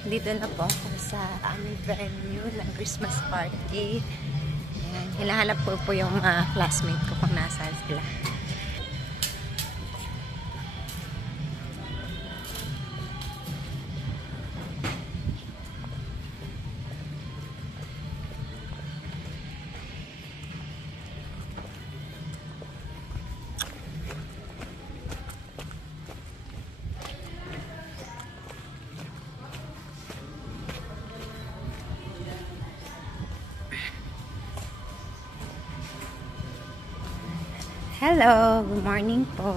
Dito na po ako sa aming venue ng Christmas party. Ayan, hinahanap po yung mga classmate ko kung nasaan sila. Hello, good morning po.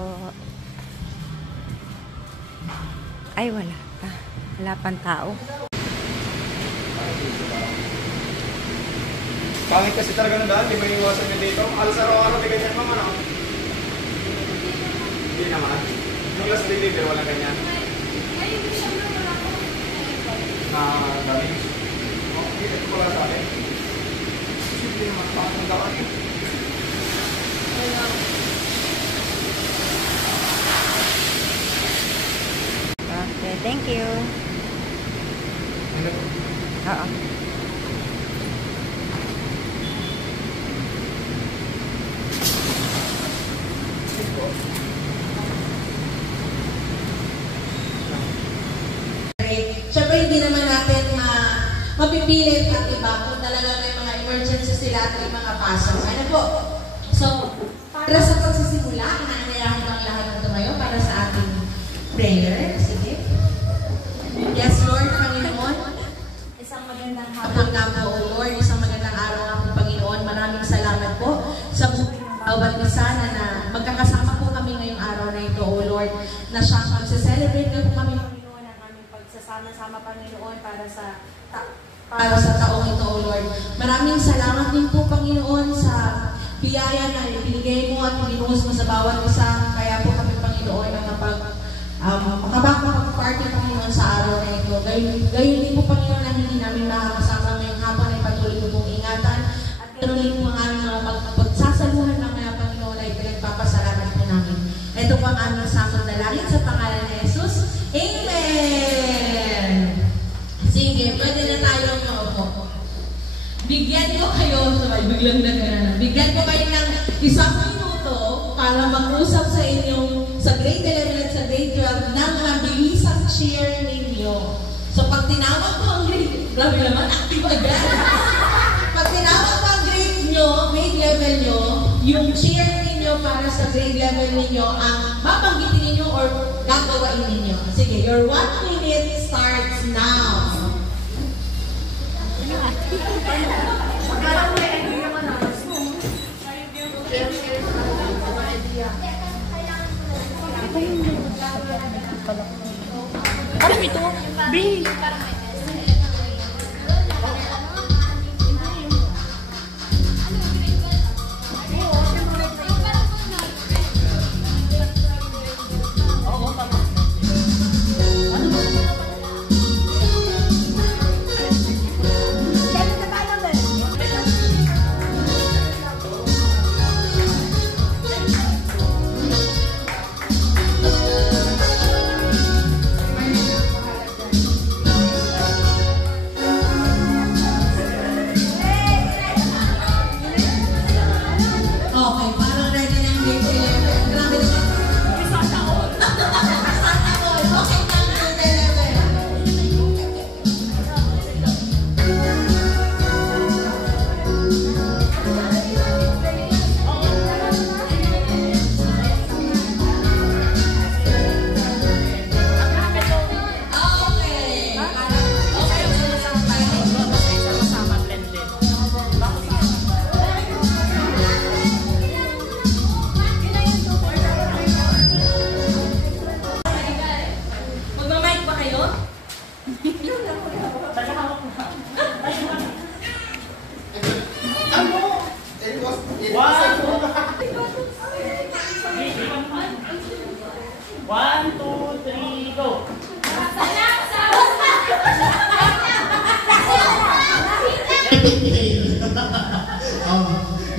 Ay, wala pa. Wala pang tao. Pangit kasi talaga ng daan, di ba iwasan nyo dito? Alas araw-araw, di ganyan naman ako. Hindi naman. Yung last delivery, wala ganyan. Dami. Hindi ko pala sa akin. Hindi naman, pangit ng daan. Okay, thank you. Oo. Siyempre, hindi naman natin mapipilit at iba kung talaga may mga emergency sila at may mga pasok. Ano po? So, para sa pagsisimula, inaanayahan ko ang lahat ng tumayo para sa ating prayer. Sige. Yes, Lord, Panginoon. Isang magandang hapon nga po, O Lord. Isang magandang araw nga po, Panginoon. Maraming salamat po sa buhay ng bawat isa na magkakasama po kami ngayong araw na ito, O Lord, na siyang magse-celebrate na po kami, Panginoon, ang aming pagsasama-sama, Panginoon, para sa taong ito, O Lord. Maraming salamat din po, Panginoon, sa biyaya na ibinigay mo at ibinuhos mo sa bawat isa. Kaya po kami, Panginoon, na makapag-party, Panginoon, sa araw na ito. Gayon din po, Panginoon, na hindi namin makakasama ngayong hapon ay patuloy po pong ingatan. At ganoon din po ang aming mga pagsasaluhan ng mga, Panginoon, ay pinagpapasalamat po namin. Ito po ang aming samot na langit sa pangalan ni Jesus. Amen! Sige, pwede na tayong maupo. Bigyan ko kayo, biglang bigyan ko kayo ng isang minuto para mag-usap sa inyong sa grade 11 at sa grade 12 ng mabilisang share ninyo. So pag tinawag ko ang grade, grabe naman, active agad. Pag tinawag ko ang grade nyo, grade level nyo, yung share ninyo para sa grade level ninyo ang babanggitin ninyo or gagawain ninyo. Sige, your 1 minute starts now. Parang ito, bring.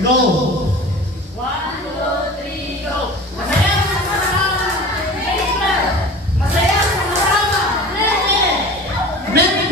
Go! 1, 2, 3, go! Merry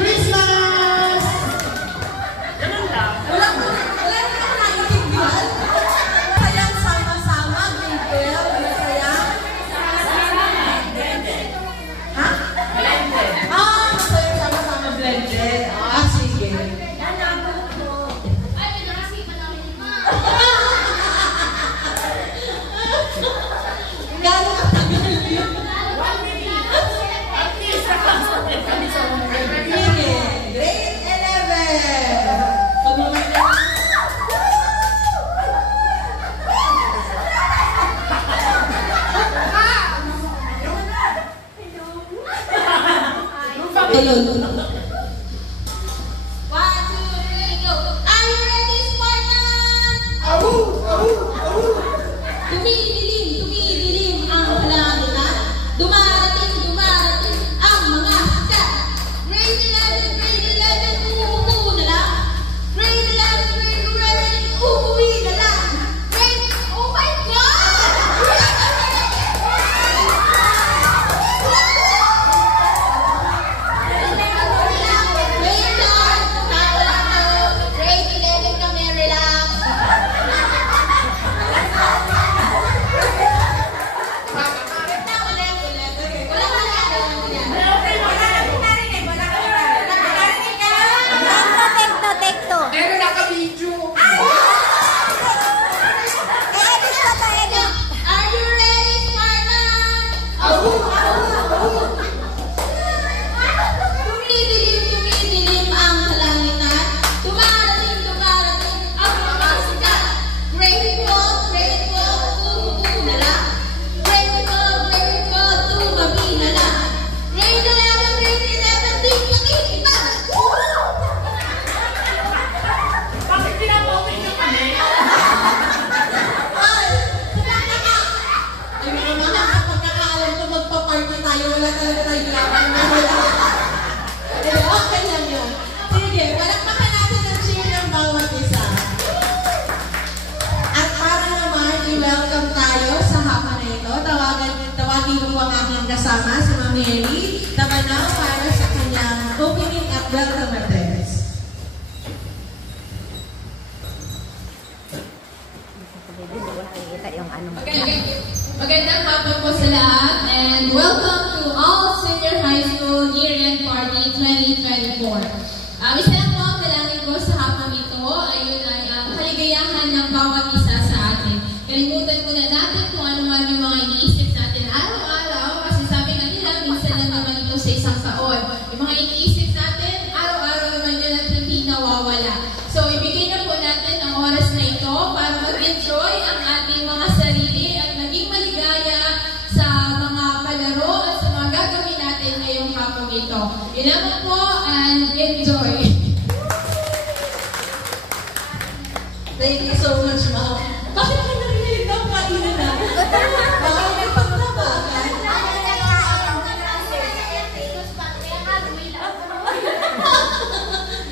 Neri Tabanao para sa kanyang opening at welcome address. Magandang hapon po sa lahat and welcome to all Senior High School Year-End Party 2024. Isa lang po ang dalangin ko sa hapon ito, ayun ay ang kaligayahan ng bawat isa sa atin. Kalimutan muna natin kung ano man yung mga iniisip natin araw-araw kasi sabi nga nila, minsan lang naman ito sa isang taon. Yung mga iniisip natin, araw-araw naman yun at hindi nawawala. So, ibigay na po natin ang oras na ito para mag-enjoy ang ating mga sarili at naging maligaya sa mga palaro at sa mga gagawin natin ngayong hapon ito. Yun naman po and enjoy! Thank you so much, Ma'am. Bakit ka narinig ng kainan na? Baka may paglabakan.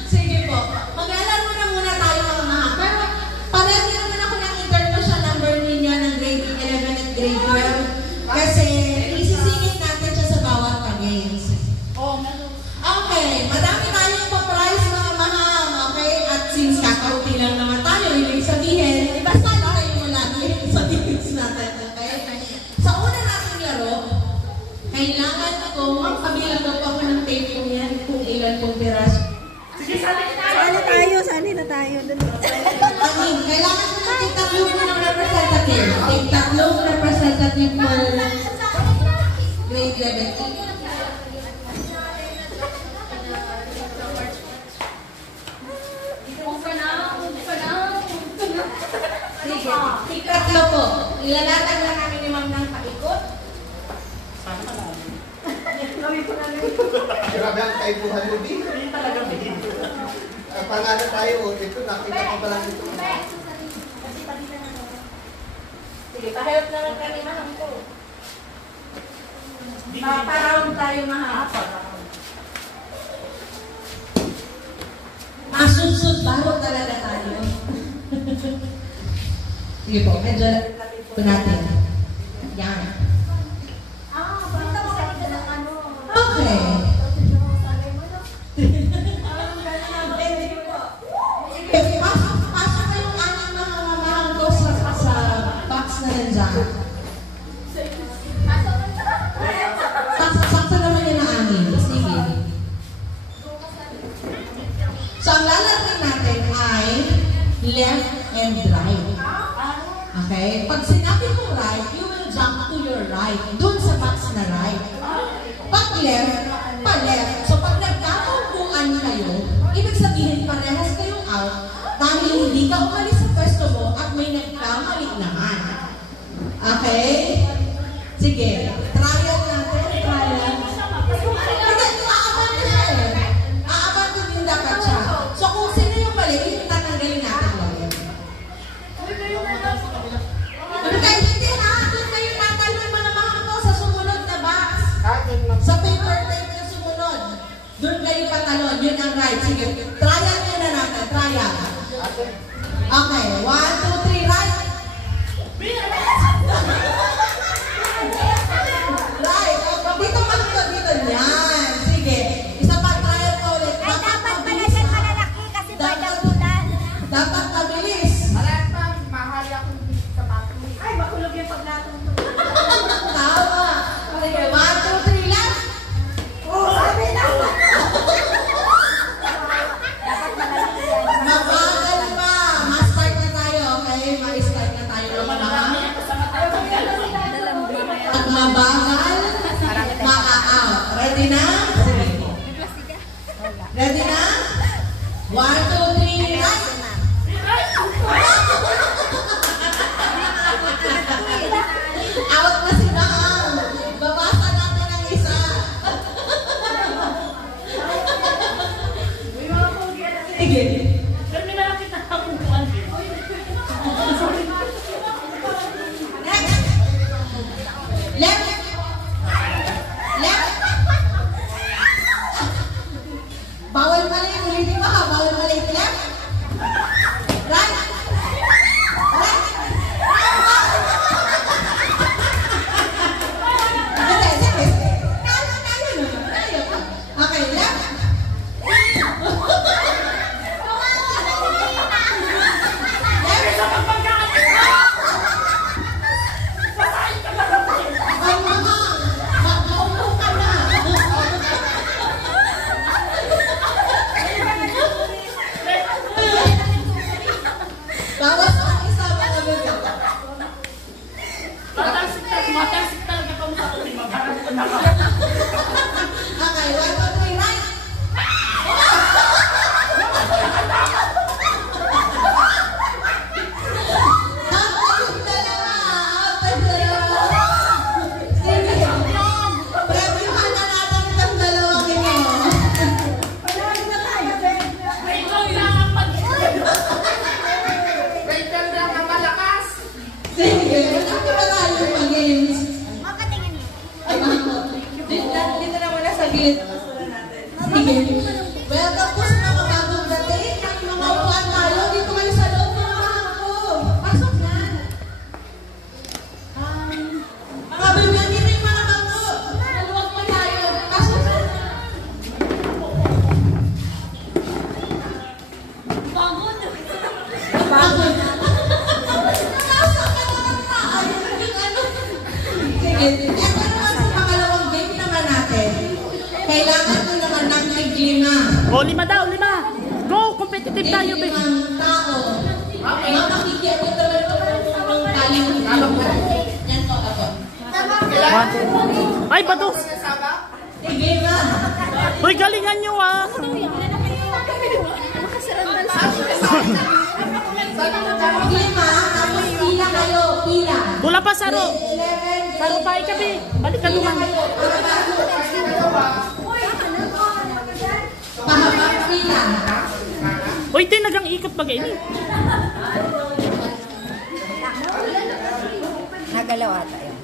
Sige po. Mag-alaro na muna tayo mga mahal. Pero parang naman ako ng international number ninyo ng grade 11 at grade 12. Kasi isisingit natin siya sa bawat pag-games. Okay. Madami tayong pa-prize mga mahal. Okay? At since kakauti lang naman tayo, ibig sabihin, ibasali kayo mo lagi sa tickets natin. Okay? Sa una nating laro, kailangan kong magpabilang daw ako ng tape ko yan kung ilan pong piras. Sali na tayo. Kailangan ko ng tig-tatlong ng representative. Tig-tatlong representative for grade 11. Sige, tig-tatlo po. Ilalatag lang namin ni Ma'am ng paikot. Grabe ang kaibuhan mo din. Pangalan tayo, ito nakita ko pa lang ito. Sige, pahirap na lang kami Ma'am ko. Pa-round tayo mahapon. Masusunod bago talaga tayo. Sige po, medyo lapit po natin. Yan. Okay. Sige, pasok kayong aning mga mamahang ko sa box na nandiyan. Sakto naman yun ang anin. Sige. So, ang lalagay natin ay left and right. Okay? Pag sinabi ko right, you will jump to your right. Doon sa box na right. Pag left, pa-left. So, pag nagkakaupuan kayo, ibig sabihin parehas kayong out dahil hindi ka umalis sa pwesto mo at may nagkamali naman. Okay? Sige. Trial natin. Trial. Hindi, aaban na siya eh. Aaban ko din dapat siya. So, kung sino yung mali, yung tatanggalin natin ulit. Kahit hindi ha, doon kayo tatalon mo na mga ko sa sumunod na box. Sa paper tape na sumunod. Doon kayo patalon. Yun ang right. Sige, trial nyo na natin. Trial. Okay, 1, 2, 3, right. Right. Dito pa dito. Yan. Sige. Isa pa, trial ko ulit. Dapat mabilis. Dapat mabilis. Tama. Sige, 1, 2, 3, left. Mabagal pa. Mas start na tayo. Matasik talaga kung sa akin. Magharap ko na ka. Okay, 1, 2, 3, right! Welcome po sa mga bagong dating. Ang mga upuan tayo, dito kayo sa loob ng bangko. Pasok na. Mga bibigyan dito yung mga bangko. Maluwag pa tayo. Pasok na. Pagod. Pagod. Nakasok ka naman na. Sige. Ito naman sa pangalawang game naman natin. Kailangan ko naman ng tig-5. O, 5 daw, 5. Go, competitive tayo, baby. 5 tao. Makikiyat ko naman ito ng taling. Yan po ako. Ay, batos. Tig-5. Uy, galingan nyo ah. Lima, tapos pila kayo, pila. Wala pa, Saro. 11, Saro pa, ikabi. Balik ka naman. pahabang pila. Uy, nagang ikot ba ganyan? Nagalaw ata yun.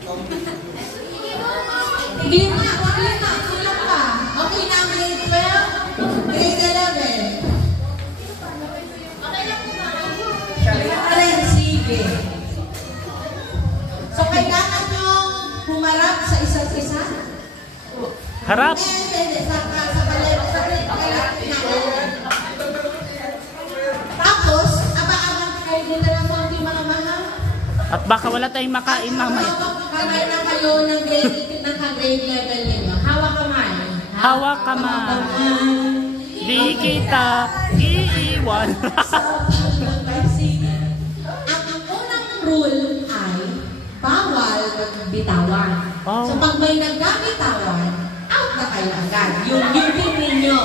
Lima, kulang pa. Okay na, grade 12, grade 11. Alin, sige. So, kailangan nyo humarap sa isa't isa. Harap. Tapos, aba-abang kayo dito ng konti mga mahal. At baka wala tayong makain mamaya. Kamay na kayo ng grade level ninyo. Hawak kamay. Hawak kamay. Di kita iiwan. Ang unang rule ay bawal magbitawan. Oh. So pag may nagbitawan, out na kayo agad. Yung team ninyo.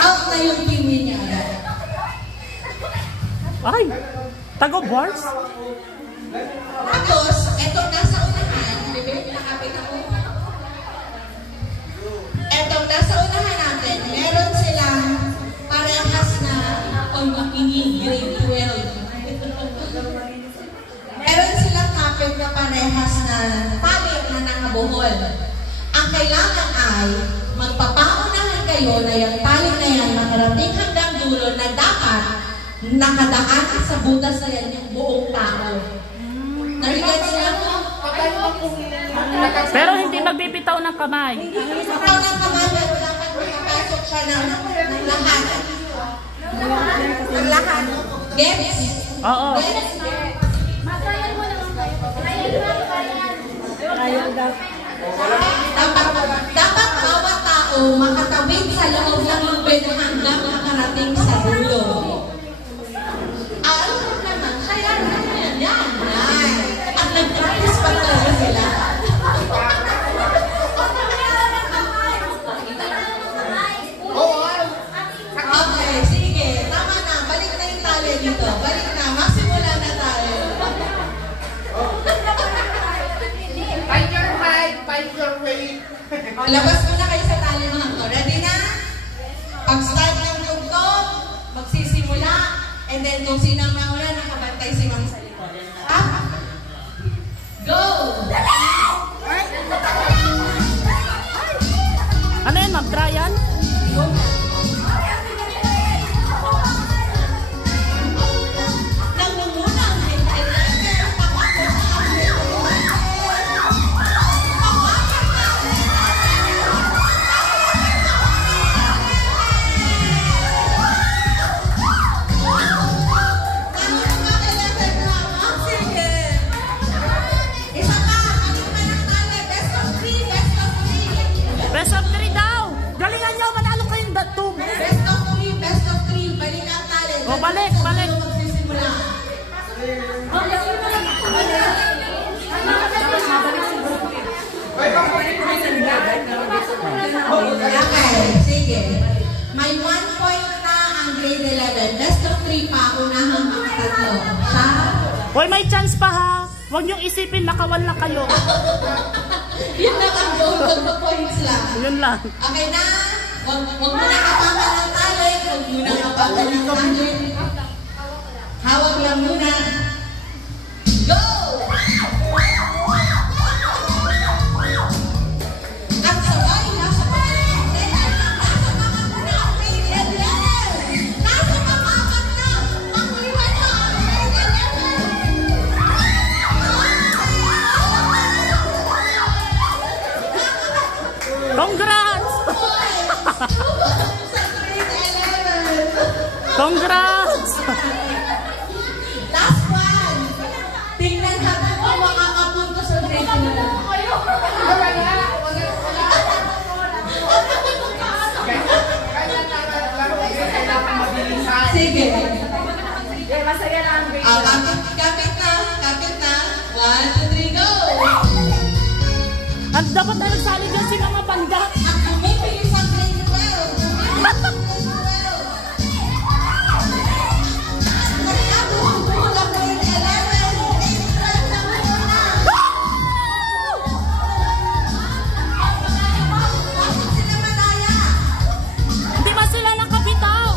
Out na yung team ninyo agad. Ay, Tagob Wars? Tapos, etong nasa unahan, bibig, nakapit ako. Etong nasa unahan natin, meron silang parehas na pang-makinig, grade 12. Meron silang kapit na parehas na tali na nakabuhol. Ang kailangan ay magpapaunahan kayo na yung tali na yan makarating hanggang dulo na dapat nakadaan sa butas na yan yung buong tao. Narigat sila po. Pero hindi magbibitaw ng kamay. Hindi sa tao ng kamay, pero dapat makapasok siya ng lahat. Ang lahat. Gets? Oo. Gets? Dapat bawat tao makatawid sa loob ng lubid hanggang makarating sa dulo. Alam naman, kaya yan. At nag-practice pa talaga sila. Okay, sige. Tama na. Balik na yung tali dito. Balik na. Magsimula na tayo. Find your height, find your weight. Labas muna kayo sa tali mga to. Ready na? Pag-start ng tugtog, magsisimula. And then kung sino ang mauna, nakabantay si Ma'am sa likod. Go! Ano yan, Ma'am? Tryan? Nangunguna ang Best of 3 daw! Galing May 1 point na ang grade 11. Best of 3 pa, unahang mga tatlo. Siya? Hoy, may chance pa ha. Huwag niyong isipin makawala kayo. Yun lang ang goal, points lang. Yun lang. Okay na? Huwag mo na kapapan ng tali. Huwag mo na kapapan ng tali. Hawak lang muna. Go! At sabay, nasa Congrats! Congrats! Last one! Tingnan natin kung makakapunto sa grade 11. Sige. Masaya na ang grade. Kapit na. 1, 2, 3, go! At dapat na nagsali dyan si Mama Panda. At bumibili sa grade 12. Nagkabulong ang grade 11. Grade 12 na muna. Bakit sila madaya? Hindi ba sila nakabitaw?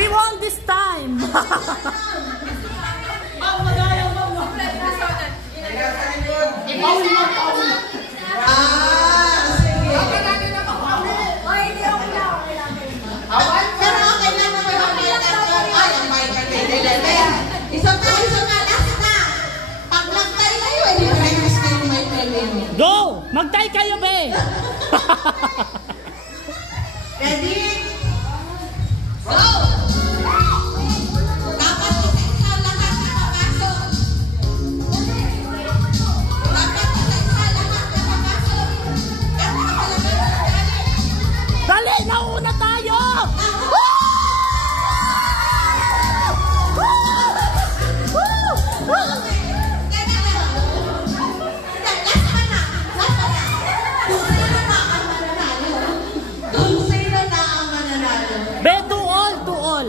We won this time! Sige. Pero okay lang naman ang grade 11. Isa pa, last na. Pag nagtay kayo, hindi practice kayo may premyo. Go! Magtay kayo, be! Ready? Go! Dapat isa-isa lahat nakapasok. Dapat isa-isa lahat nakapasok. Dapat nakapasok. Dali! Nauna tayo! Be, to all.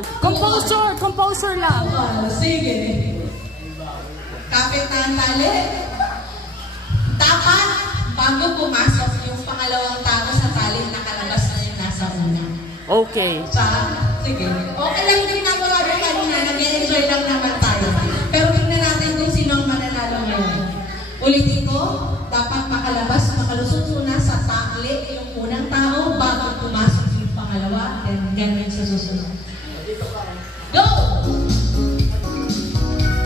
Composure lang. Sige. Kapit na ang tali. Dapat, bago pumasok yung pangalawang tao sa tali, nakalabas na yung nasa una. Okay. Sige. Okay lang din na mga kanina, nag-enjoy lang naman tayo. Pero tingnan natin kung sino ang mananalo ngayon. Ulitin ko, dapat makalusot muna sa takli yung unang tao bago pumasok yung pangalawa, then ganun sa susunod. Go!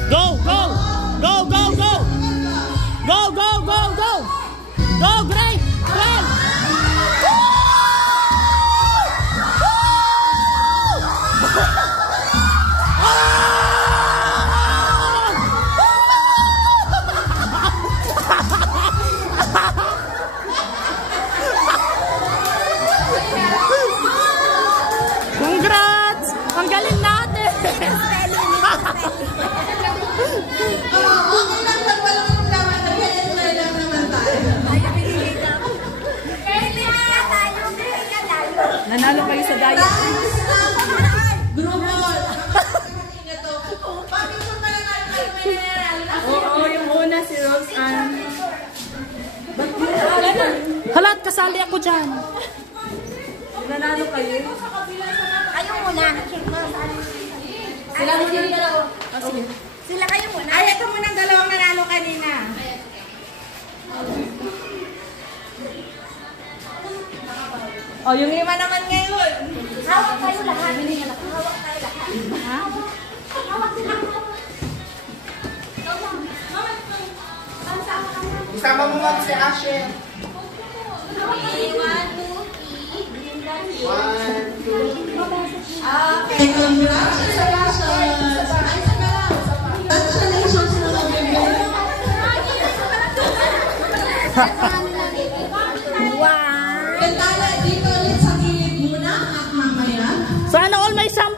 Go! Go! Go! Go! Go! Go! Go! Go! Go! Go! Great! Great! Congrats! Ang galing natin! Okay lang lang, walang problema. Nag-enjoy lang naman tayo. Nanalo kayo sa diet. Grupo! Bakit mo pala tayo Oo, yung una si Roseanne. Halat, kasali ako dyan. Nanalo kayo? Kayo muna. Sila kayo muna. Ay, ito muna ang dalawang nanalo kanina. O, yung lima naman ngayon. Hawak kayo lahat. Hawak kayo lahat. Hawak sila. Isama mo ma'am si Asher. 1, 2, 3. 1, 2, 3. Okay, congratulations. Congratulations na mag-ibig. Wow! Kaya dito ulit sa gilid muna at mamaya. Sana all may 10.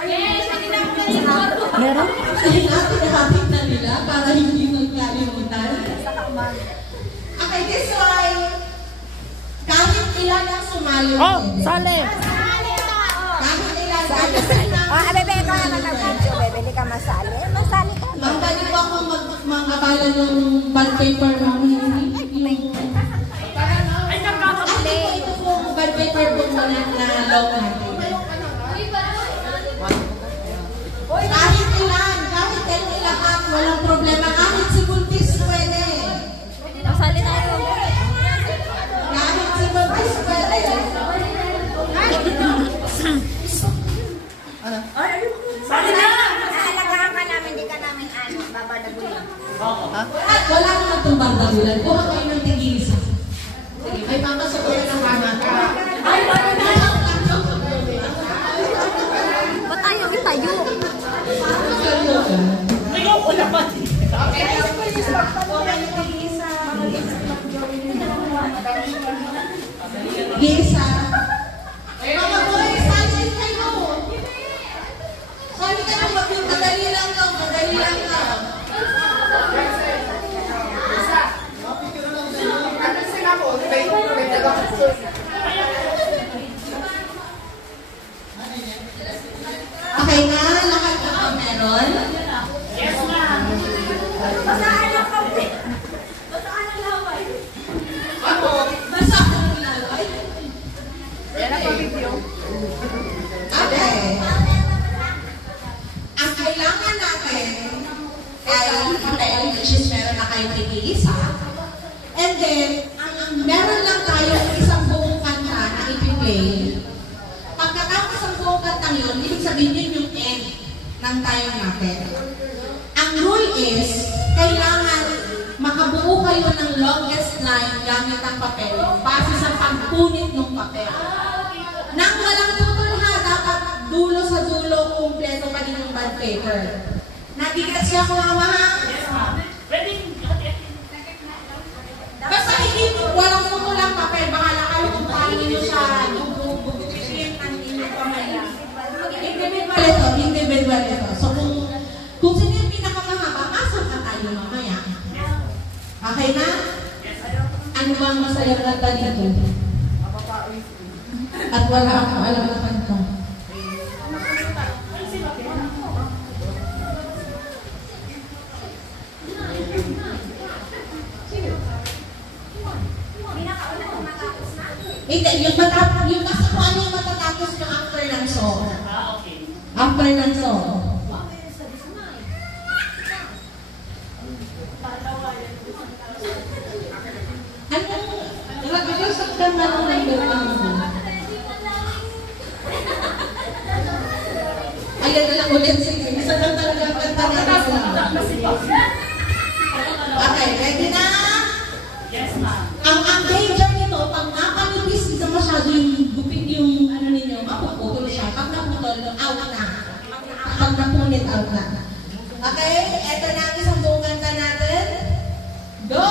Yes, hindi na ako nalilito. Meron? Ay, natin na nila para hindi magkalimutan. Okay, this one. Kahit ilan ang sumali. Oh, sali! Kahit ilan. Bebe, ikaw naman nag-video, bebe. Hindi ka masali. Masali ka. Manggaling po ako mag-abala ng bond paper namin. Ay, nagkakapili. Ito po bond paper po na long natin. Kahit ilan, kahit kayo lahat, walang problema. Kahit si Buntis pwede. Masali tayo. Kahit si Buntis pwede. Aalagaan ka namin, di ka namin babadagulan. At wala naman itong bardagulan. Kuha kayo ng tigisa. Sige, may papasagulan ng anak. Ba't ayaw itayo? Ayoko naman. Gisa. Mga boy, sali kayo. Sali kayo, madali lang daw, madali lang daw. Okay na, lahat na ba meron? Yes, ma'am. Basta ako ng lalay. Okay. Ang kailangan natin ay papel, which is meron na kayong tig-isa. And then, meron lang tayong isang buong kanta na ipi-play. Pagkatapos ang buong kantang yun, ibig sabihin yun yung end ng tayong natin. Ang rule is, kailangan makabuo kayo ng longest line gamit ang papel base sa pagpunit ng papel. Nang walang putol ha, dapat dulo sa dulo kumpleto pa din yung bond paper. Nagigat siya ko mama ha? Yes, ma'am. Pwede. Basta hindi walang putol ang papel, bahala kayo kung paano nyo siya bubukitin ang inyong kamay. Individual ito. So kung sino yung pinakamahaba, asa ka tayo mamaya. Okay na? Ano ba ang masayang kanta dito? At wala akong alam na kanta. Hindi, yung kasi kung ano yung matatapos na after ng song. Okay. After ng song. Nag-usap ka na ng nagdurang mo. Ayan na lang ulit. Sige, isa lang talaga ang kanta na okay, ready na? Yes, ma'am. Ang danger nito, pag napanipis isa masyado yung gupit yung ano ninyo, mapuputol siya. Pag naputol, out na. Pag napunit, out na. Okay, eto na ang isang buong kanta natin. Go!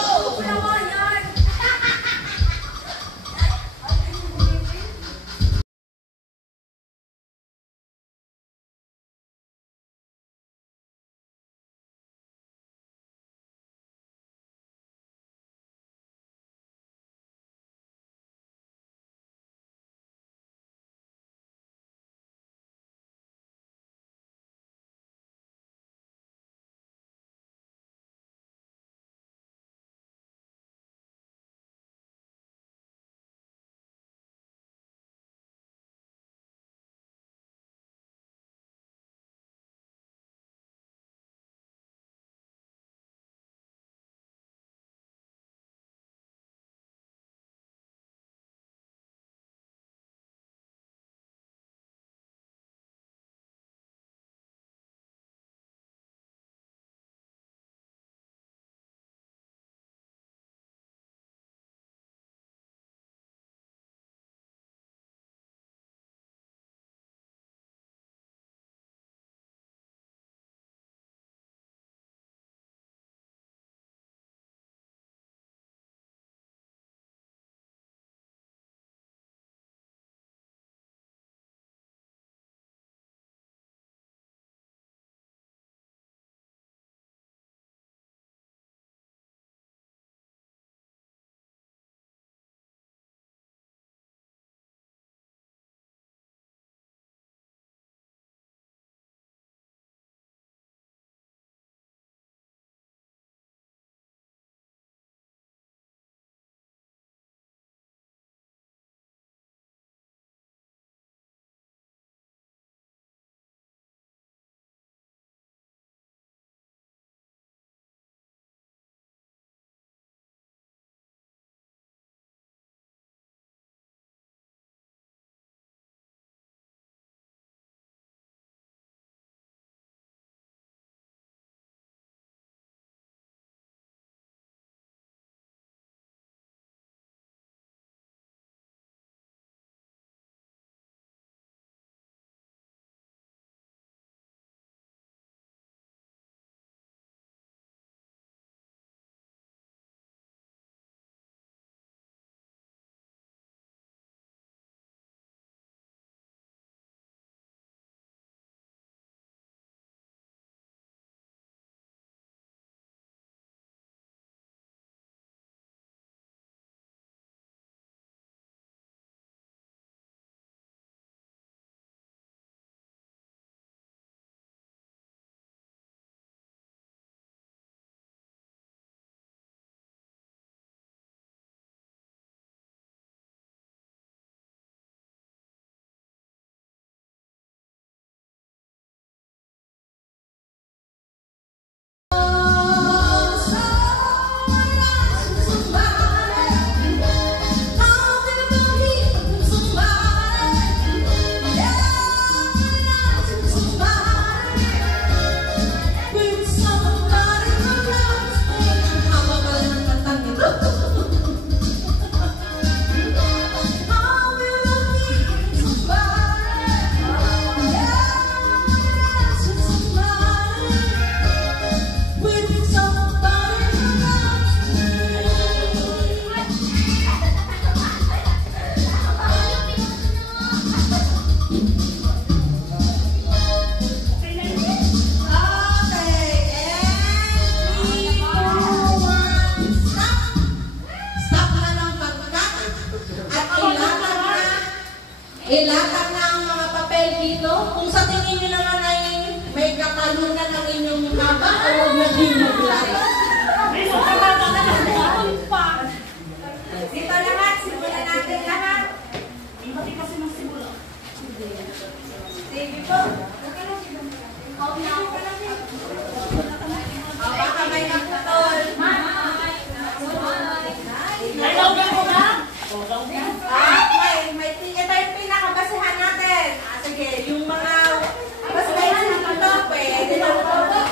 May ito yung pinakabasehan natin. Sige, yung mga basehan dito, pwede na ito.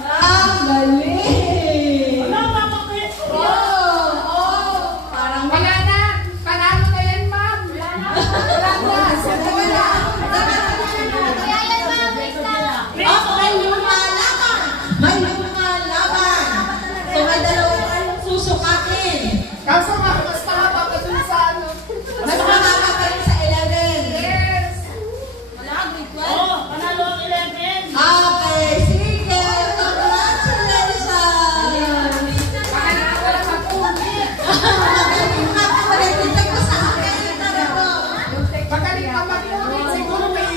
Ang galing! Parang wala na. Panalo na yan, ma'am. Wala na. Okay, lumalaban. May lumalaban. So, may dalawang susukatin. Kaso nga, mas mahaba pa dun sa ano. Mas mahaba pa rin sa 11. Yes. Wala, grade 12. Oh, panalo ang 11. Okay, sige. Congratulations. Magaling ka wala sa pugi. Magaling ka wala dito ko sa akin. Magaling ka mag-pugi. Siguro may...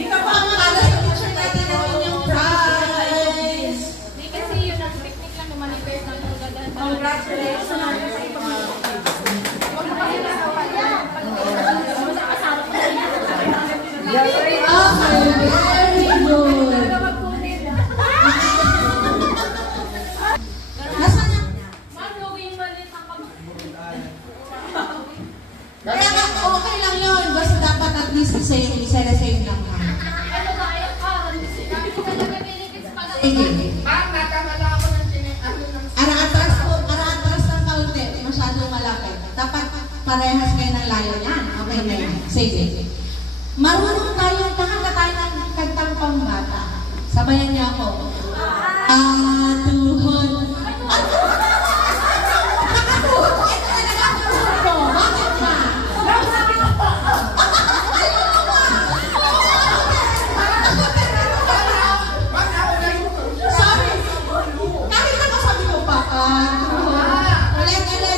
Dito po ang mga picture natin ng inyong prize. Kasi yun ang technique lang manifest ng kagadahan. Congratulations. Okay, very good. Nasaan na? Kaya nga, okay lang yun. Basta dapat at least same lang. Sige. Ara-atras ng kaunti. Masyadong malapit. Dapat parehas kayo ng layo niyan. Okay na yan. Sige. Marunong tayo, kakanta tayo ng kantang pambata. Sabayan niyo ako. Atuhon. Nakatuhon ko. Ito na nakatuhon ko. Bakit ba? Sorry. Kahit ako sabi ko, paatuhon. Ulit.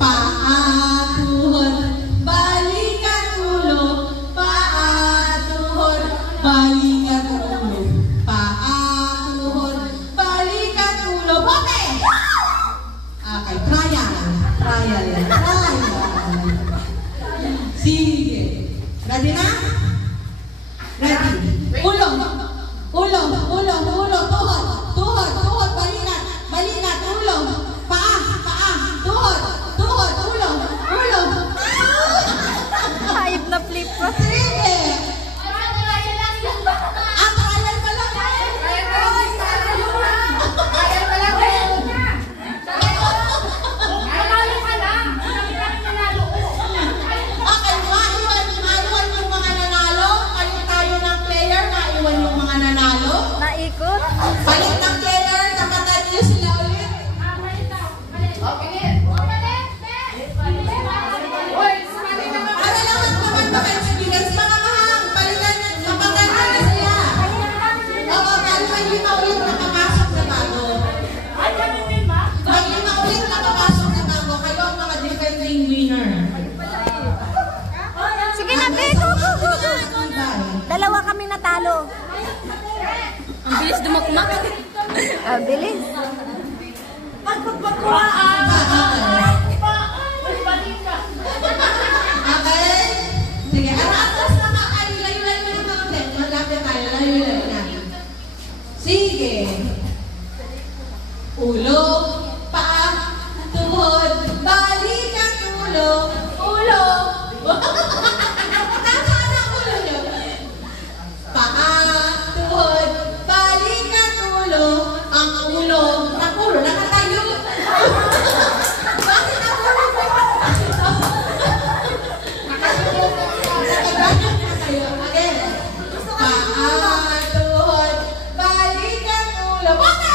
Paatuhon. Balikan ulo. Paatuhon. Balikan ulo. Paatuhon. Balikan ulo. Bote! Okay, trial. Sige. Ready na? Ready. Ulo. Tuhod. Balikan. Ulo. Paa. Tuhod. Ulo. Hayop na flip ko. Sige. Trial pa lang. Okay, maiwan yung mga nanalo. Palit tayo ng player, maiwan yung mga nanalo. Naikot. Palit ng player, kapatid niyo sila ulit. Ano naman ba kayo experience? Mga mahang, palitan ng kapatid na sila. Oo, may lima ulit na papasok na bago. May lima ulit na papasok na bago. Kayo ang mga defending winner. Sige na, Be. Go. Dalawa kami natalo. Ang bilis dumakmak. Bilis. Okay? Sige, atras na nga kayo. Layo-layo na kaunti. Malapit tayo. Layo-layo na. Sige. Ulo, paa, tuhod, balikan ulo. Nasaan ang ulo niyo? Paa, tuhod, balikan ulo. Ang ulo, nakatayo. Bakit ang ulo mo? Nakatayo. Again. Paa, tuhod, balikan ulo. Bakit?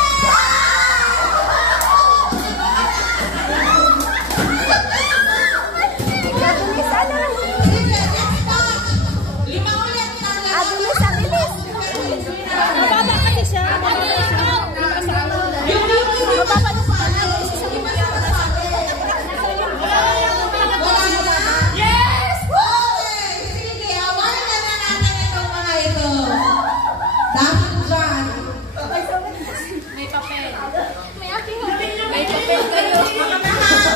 Sige, next batch. 5 ulit na lang. Bilis. Mababa kasi siya. Yung mababa na sa akin. Wala na? Yes! Okay! Sige, awalan na natin itong mga ito. Dahil dyan. May papel.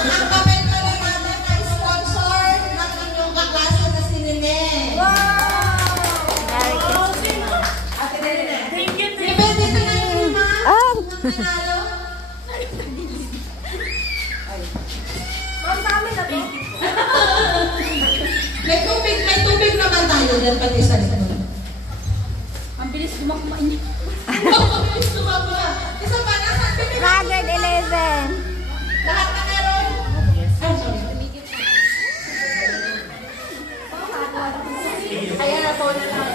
Ang papel pala natin ay sponsor ng inyong kaklase na si Nene. Merry Christmas. Ate Nene. Depende na yung lima. Nanalo. ilagay sa likod. Ang bilis gumakma niya. Ang bilis gumakma. Isa pa na sa Grade 11. lahat na meron. I'm sorry. Ayan na po na lang.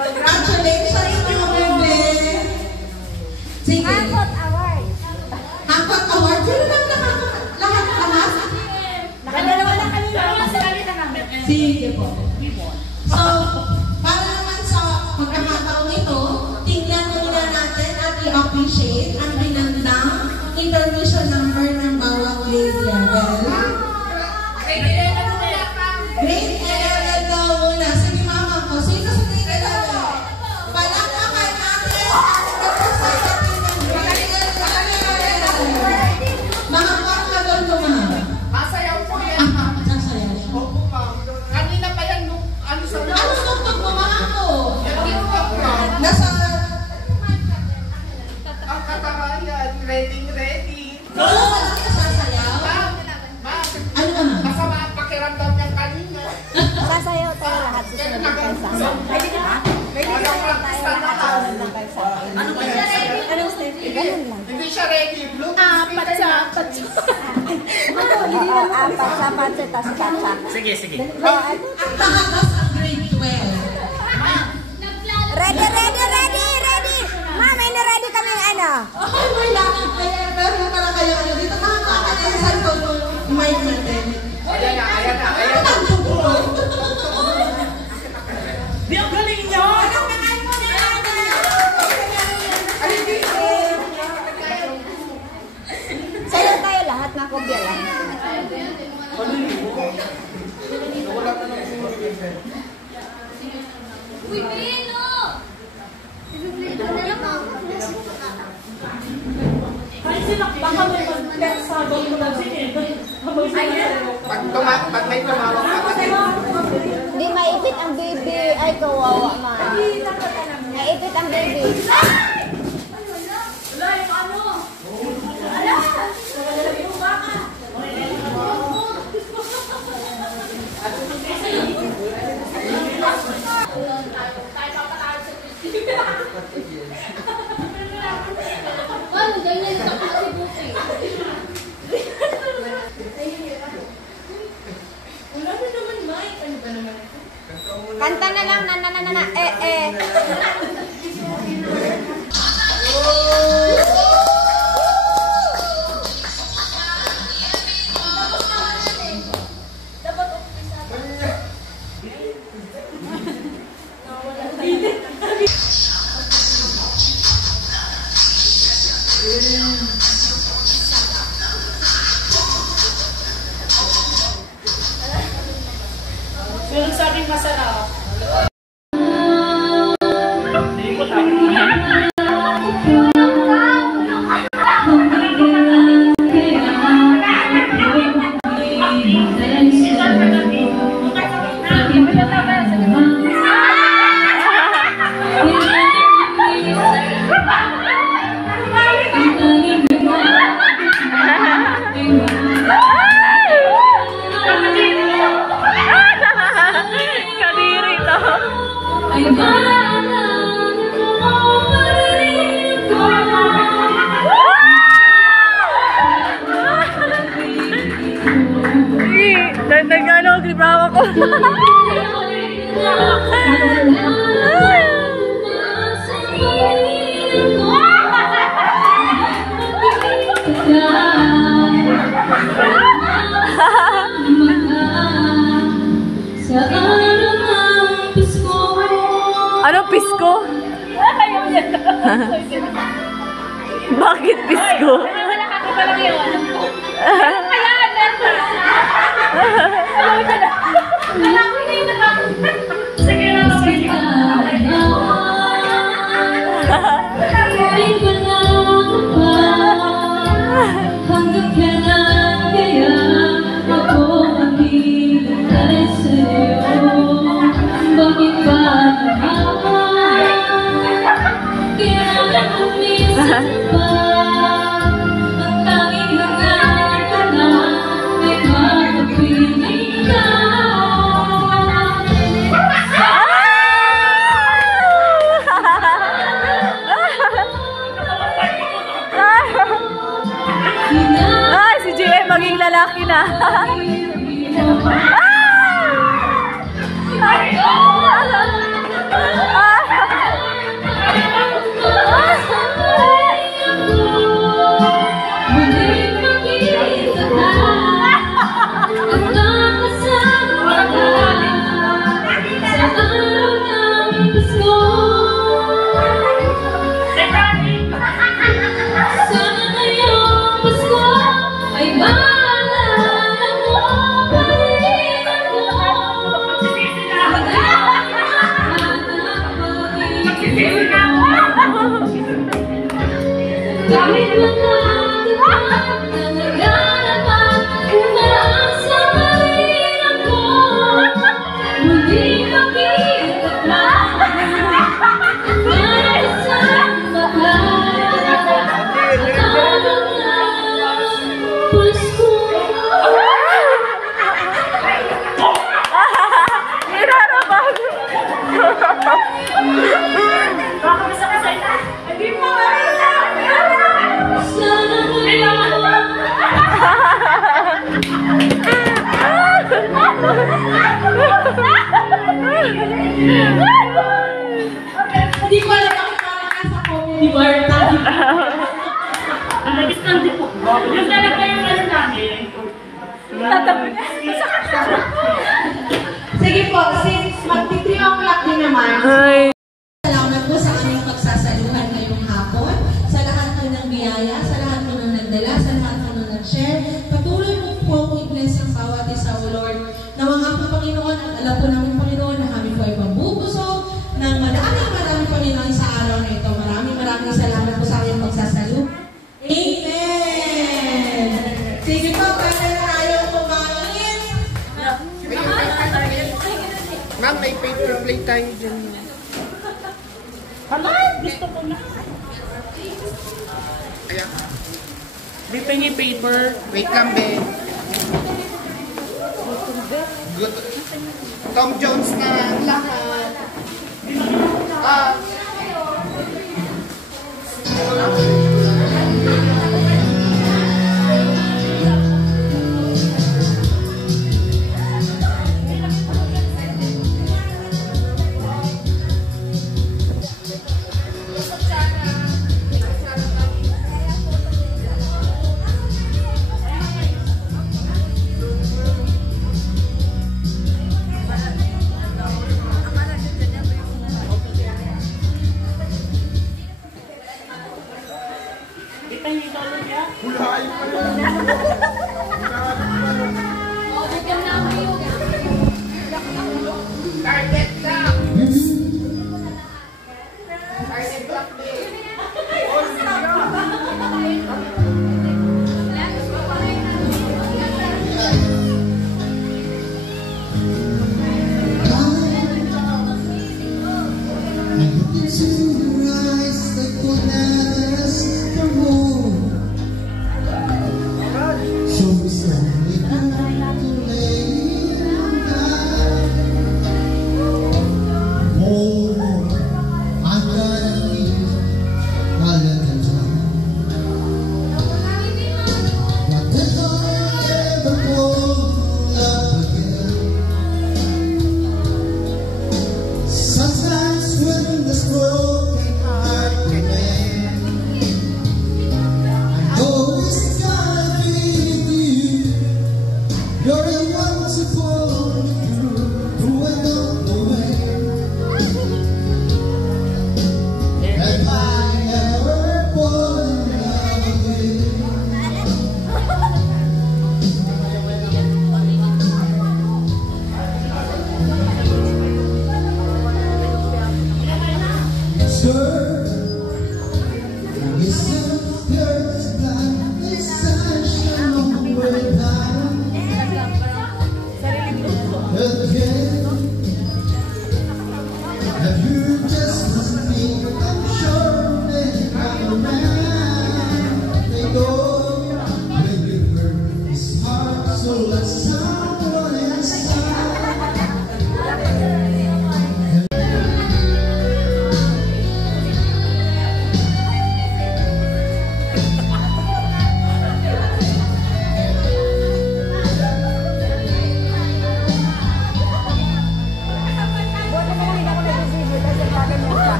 Congratulations, mga bebe! Sige. Hancock Award. Hancock Award? Sino lang lahat? Nakadalawa na kami namin. Sige po. So, para naman sa pagkakataong ito, tingnan muna natin at i-appreciate ang binandang intermission number ng bawat grade level. Grade 11 daw muna. Sige, mama ko. Sino sa grade 11? Palakpakan natin ang representative ng grade 11. Mahanggang ka doon ko, ma'am. Masayaw po yan. Sasayaw siya. Opo, ma'am. Kanina pa yan, ano sa Ano tugtog mo, ma'am ko? Nasa... Nasa... Ang katamayan, ready. Wala ka lang nasasayaw? Ma'am, Ano naman? masama ang pakiramdam niyang kanina. Sasayaw tayo lahat. Susunod ng kaysa. Pwede na ba? Walang practice na lakas. Ano ba yan? Anong step? Ganun lang. Hindi siya ready. Blue. Apat sa patsa, tas patsa. Sige. Ang tahagas ang grade 12. Ready! Ma'am, ready kami ano? Ay, wala. Meron pala kayo ano. Dito makakakita yung cellphone mo. Mic natin. Ayan na. Ano ang tugtog? Di ang galing niyo! Sayaw tayo lahat na kopya lang. Uy, Pino! Baka may mag-sabang mo lang sige. Pag may tumawag ka kasi. Hindi maipit ang baby. Ay, kawawa ma. Maipit ang baby. Ano, ganyan na kasi buti. Wala na naman, Mike. Ano ba naman? Kanta na lang, na, eh. Meron sabing masarap. Nagano, gribawa ko. Ano pisko? Bakit pisko? Wala ka pa lang yun. Kaya, alam ko na yun. Sige na, hanggang kailan kaya ako maghihintay sa'yo? Bakit ba naman? Kaya minsan ba ang tanging hanggang ka na may Kahit malagyan na nagarapan, umaasa pa rin ako. Muli makita ka, para isang mahal. Ano nga, Pasko. Hindi ko alam bakit parang nasa comedy bar tayo. Nag-stand po. Yung talaga yung ano namin. Sige po, since magti-3 o'clock din naman, salamat po sa aming pagsasaluhan ngayong hapon, sa lahat po ng biyaya, sa lahat po ng nagdala, sa lahat po ng nag-share. Patuloy po po akong i-bless ang bawat isa, O Lord. Nawa nga po, Panginoon, at alam po namin, Panginoon, na kami po ay mabubusog ng maraming Panginoon sa araw na ito. Maraming salamat po sa aming pagsasaluhan. Amen! Sige po, pwede na tayo kumain. Ma'am, may paper plate tayo dyan. Hala, gusto ko na. Ayan. May pengi paper. Wait lang, be. Good. Tom Jones na lahat.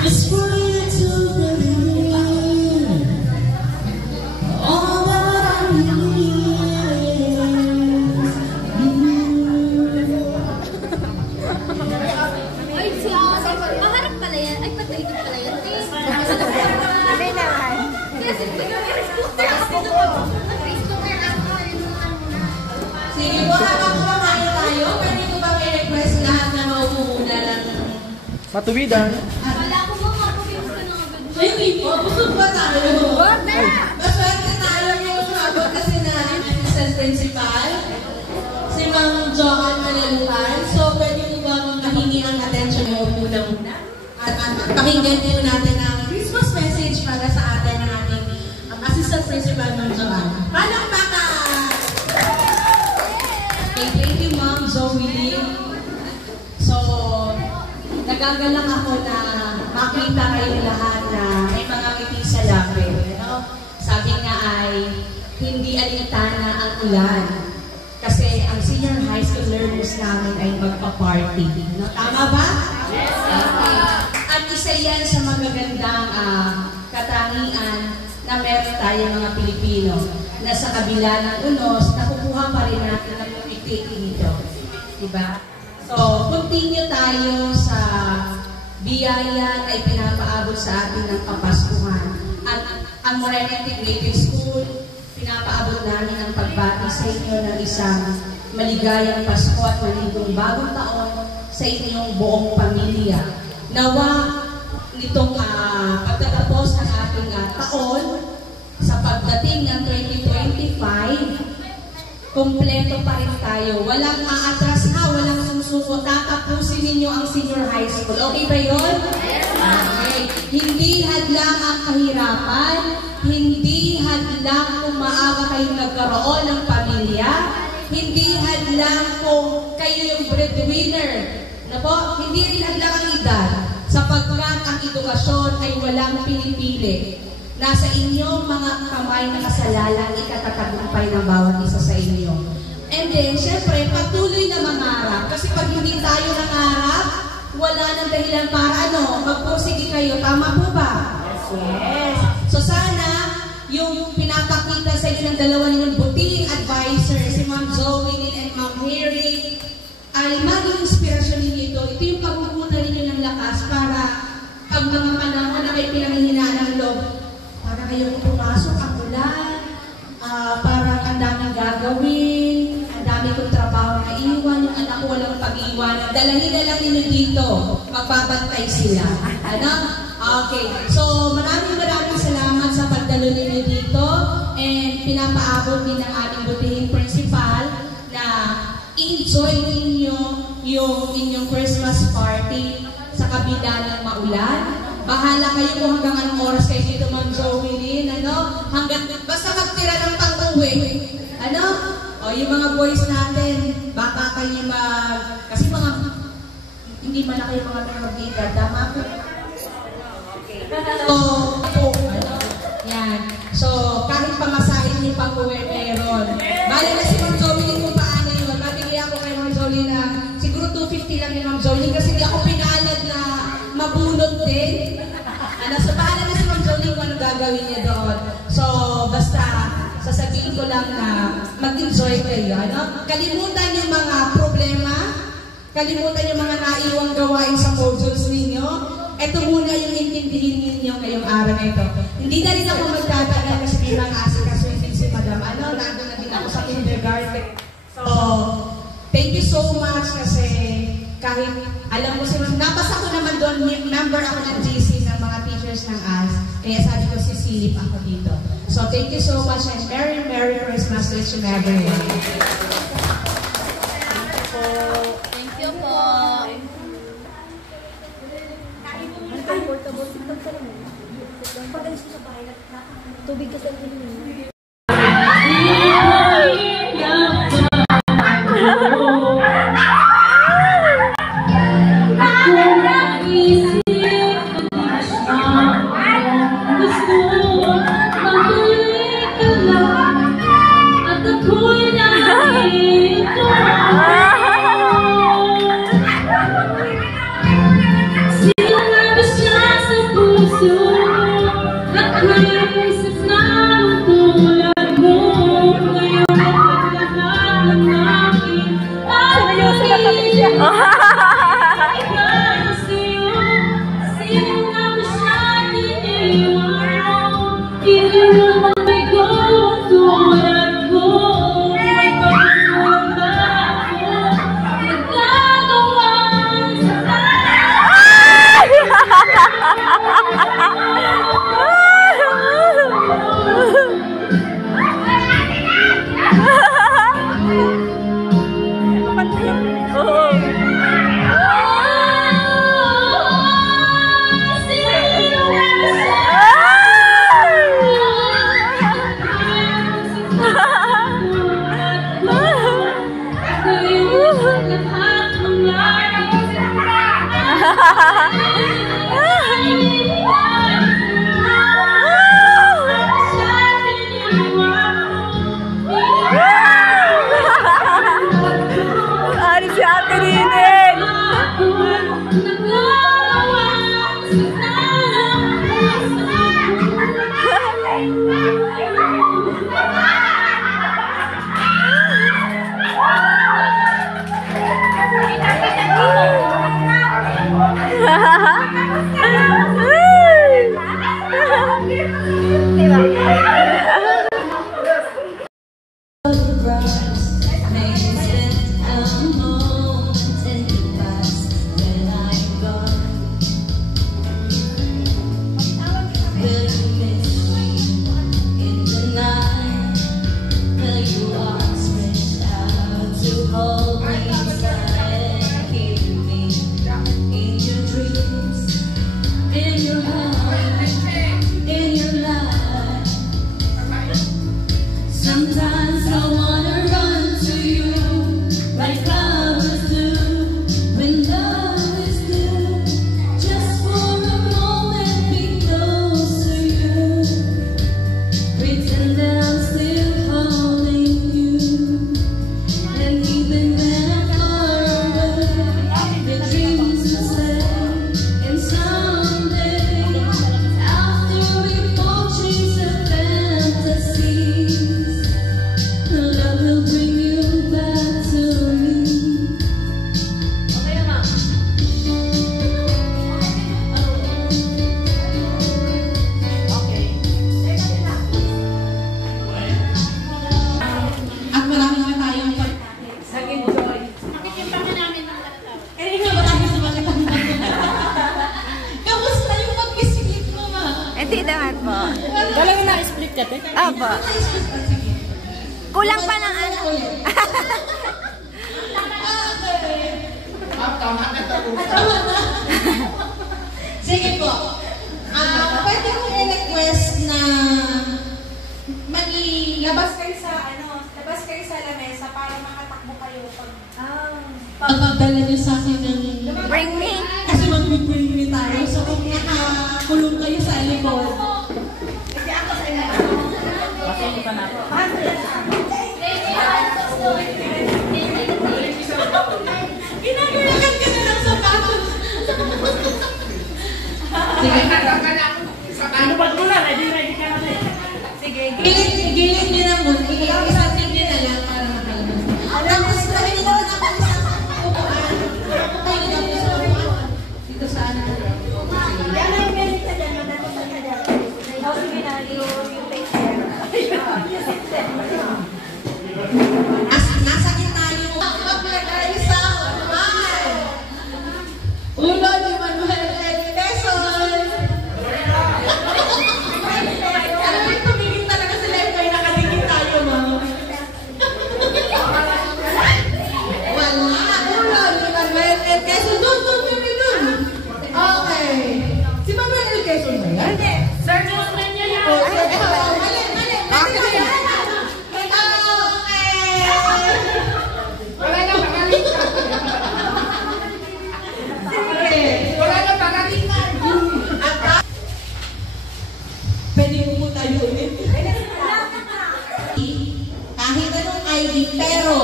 Just for you to believe all that I need. Ay, si Asa. Maharap pala yan. Ay, patalikod pala yan. Hindi naman. Sige po, habang kumakain tayo, pwede ko ba i-request lahat na maupo muna lang? Matuwidan. Wala ko mga kapag ka na agad. Ay, hindi po. Busog ba tayo? Maswerte tayo yung habang kasi na assistant principal, si Ma'am Joan Malaluhan. So, pwede mo ba mahingi ang attention mo muna? At pakinggan po natin ang Christmas message para sa atin ng ating assistant principal, Ma'am Joan. Palakpakan! Okay, thank you, Ma'am Zoe Lee. So, nagagalak ako na makita kayong lahat na may mga ngiti sa labi. Sabi nga ay, hindi alintana ang ulan. Kasi ang senior high school learners namin ay magpa-party. No? Tama ba? Yes! Okay. At isa yan sa magagandang katangian na meron tayo mga Pilipino na sa kabila ng unos, nakukuha pa rin natin ang ngiti dito. Diba? So, continue tayo sa biyaya na ipinapaabot sa atin ng Kapaskuhan. At ang Morena Integrated School, pinapaabot namin ang pagbati sa inyo ng isang maligayang Pasko at maligong bagong taon sa inyong buong pamilya. Nawa nitong pagtatapos ng ating taon, sa pagdating ng 2025, kumpleto pa rin tayo. Walang aatras ha, walang susuko. Tatapusin ninyo ang senior high school. Okay ba yun? Okay. Hindi hadlang ang kahirapan, hindi hadlang kung maaga kayong nagkaroon ng pamilya, hindi hadlang kung kayo yung breadwinner. Hindi rin hadlang ang edad, sapagkat ang edukasyon ay walang pinipili. Nasa inyong mga kamay na kasalanan, ikatatagumpay ng bawat isa sa inyo. And then, syempre, patuloy na mangarap. Kasi pag hindi tayo nangarap, wala nang dahilan para magpursige kayo. Tama po ba? Yes. So sana, yung pinapakita sa inyo ng dalawa ninyong buting advisor, si Ma'am Zoe and Ma'am Harry, ay maging inspirasyon ninyo ito. Ito yung pagkukunan ninyo ng lakas para pag mga panahon na kayo pinanghihinaan ng loob, para kayong pumasok ang ulan, para ang daming gagawin, ang dami kong trabaho na iwan, yung anak ko walang pag-iwan. Dalahin na lang ninyo dito, magbabantay sila. Okay. So, maraming salamat sa pagdalo ninyo dito and pinapaabot din ng ating butihing principal na enjoy ninyo yung inyong Christmas party sa kabila ng maulan. Bahala kayo kung hanggang anong oras kayo dito, Ma'am Zoe Lynn, basta magtira ng pang-uwi. Yung mga boys natin, baka kayo kasi hindi man na kayo mga pinag-iga, tama po. Yan. So, kahit pamasahin niyo pang-uwi, meron. Bala na si Ma'am Zoe Lynn kung paano yun. Mabigay ako kay Ma'am Zoe Lynn na siguro 250 lang ni Ma'am Zoe Lynn kasi hindi ako pinaalad na mabunod din. So, bahala na si Ma'am Zoe Lynn kung ano gagawin niya doon. So, basta sasabihin ko lang na mag-enjoy kayo. Kalimutan yung mga problema, kalimutan yung mga naiwang gawain sa modules ninyo. Ito muna yung intindihin ninyo ngayong araw na ito. Hindi na rin ako magtatagal kasi bilang asikasuin din si Madam. Nandun na din ako sa kindergarten. So, thank you so much kasi kahit alam mo nabasa ko naman doon, member ako ng GC ng mga teachers ng AS. Kaya sabi ko sisilip ako dito. So, thank you so much and Merry Christmas to each and everyone. Thank you po. Tubig ka sa inyo. Just graduate ka, te? Aba. Kulang pa ng ano. Sige po. Pwede kong i-request na labas kayo sa lamesa para makatakbo kayo pag magdala niyo sa akin ng Bring me. kasi mag-bring me tayo. So kung nakakulong kayo sa likod. Pasok ka na. Ginagulakan ka na ng sapatos. Sige. Ano ba ito lang? Ready ka na rin. Sige. Gilid niyo na muna. Isatin niyo na lang para makalabas. Tapos kami nito na kami sa upuan. Kayo na po sa upuan. Dito sa ano. Yan ang galing ka dyan. Madalusan ka dyan. Sige na, yung picture. Nasa gitna yung maglagay sa upuan. Ulo ni Manuel L. Quezon. Ano yung tumingin talaga sila yung may nakadikit tayo, ma'am? Wala. Ulo ni Manuel L. Quezon. Doon. Okay. Si Manuel L. Quezon ba yan? Sir, just man niya yan. Mali. Okay. Wala na pagalitan. Wala na pagalitan. Pwede mo po tayo ulit. Kahit anong ID, pero,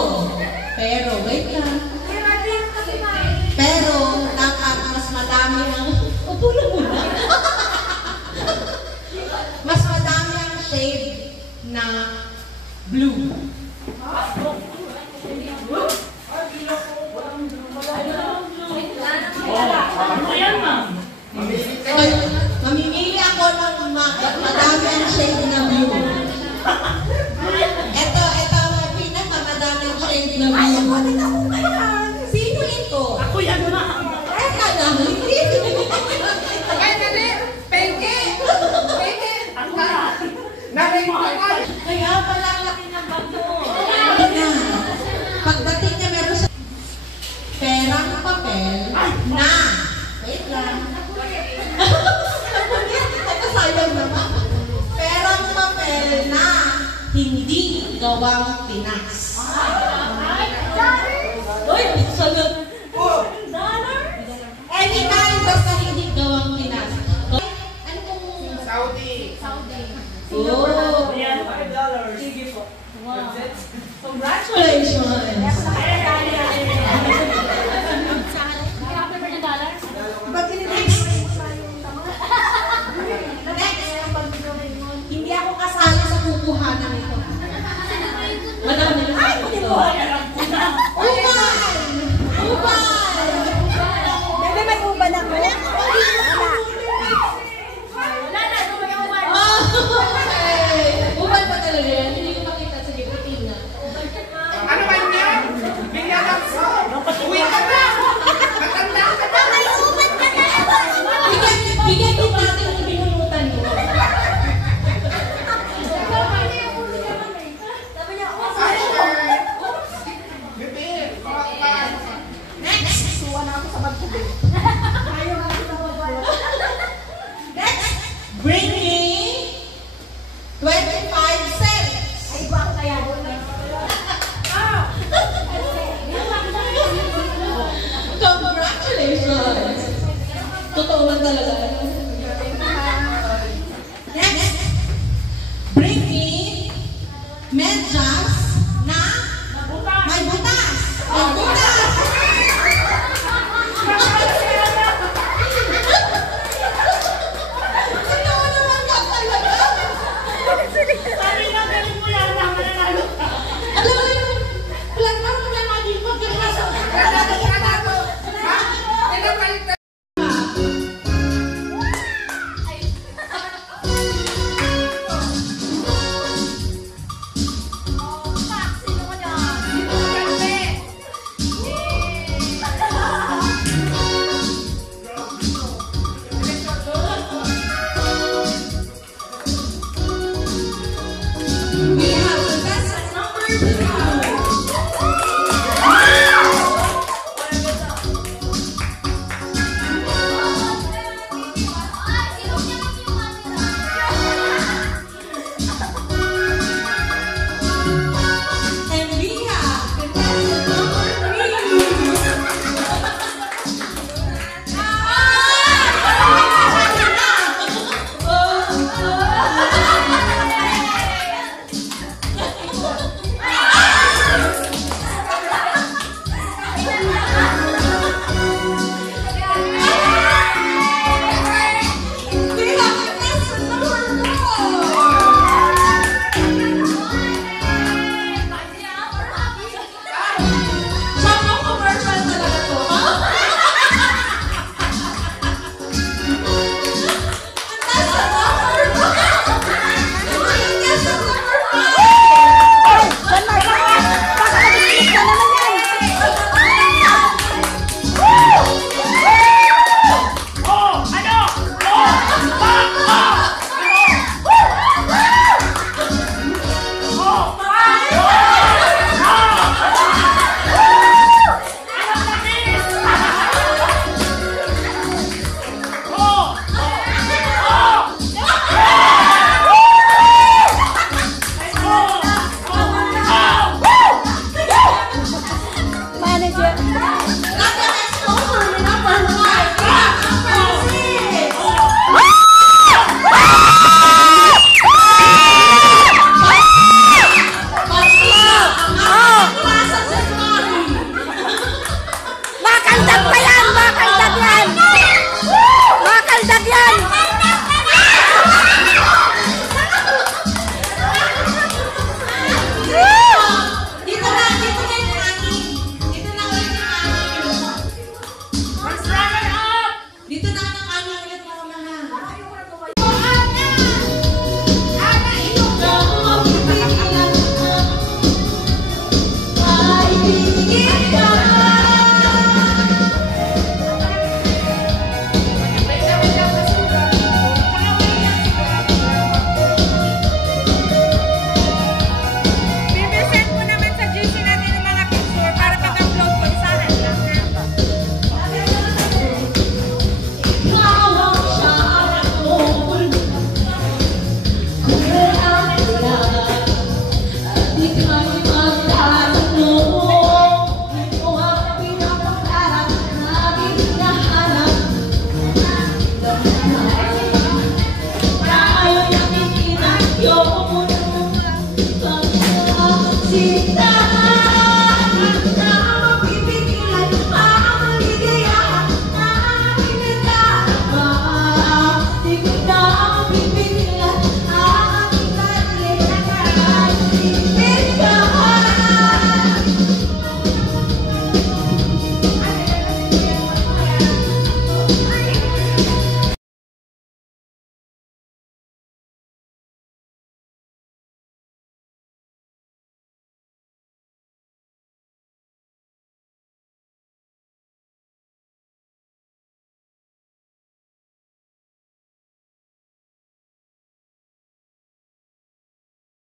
wait lang. Pero, dapat mas madami ang, upo na muna. Mas madami ang shade na blue. Ano yan, ma'am? Mamimili ako ng madami ang shade na blue. Ito, pinakamadami ang shade na blue. Sino ito? Ako yan na. Ay, kala mo, hindi. Ay, dali. Penge. Ako na. Narinig ko. Kaya pala ang laki ng bag mo. Pagdating niya meron sa perang papel na wait lang. Sayang naman. Perang papel na hindi gawang Pinas. Uy, sagot. Anytime basta hindi gawang Pinas. Ano kung Saudi. oh, Yan. sige po. Wow. Congratulations! Hindi ako kasali sa kukuhanan nito. Madami na. Ay, hindi po! Uban! Bebe, may uban ako. Okay! Uban pa talaga yan. Hindi ko makita. Sige, puting na. Ano ba yan? Bigyan lang so. Uwi ka na. Matanda ka na. May uban ka na. Bigyan din natin yung binunutan mo. Sabi niya, Bibi. Next! suwa na ako sa bagtubig. Ayaw ako sa babala. Next! Bring me 25 cents! Ay, iba ako kaya. Congratulations! Totoo man talaga. Next! Bring me medyas na may butas! May butas! Totoo naman ka talaga! Sabi na, galing mo yan. Nanalo ka. Alam mo yun, plan mo na natin pagkakasok. Granado. Ha? Pinapalitan.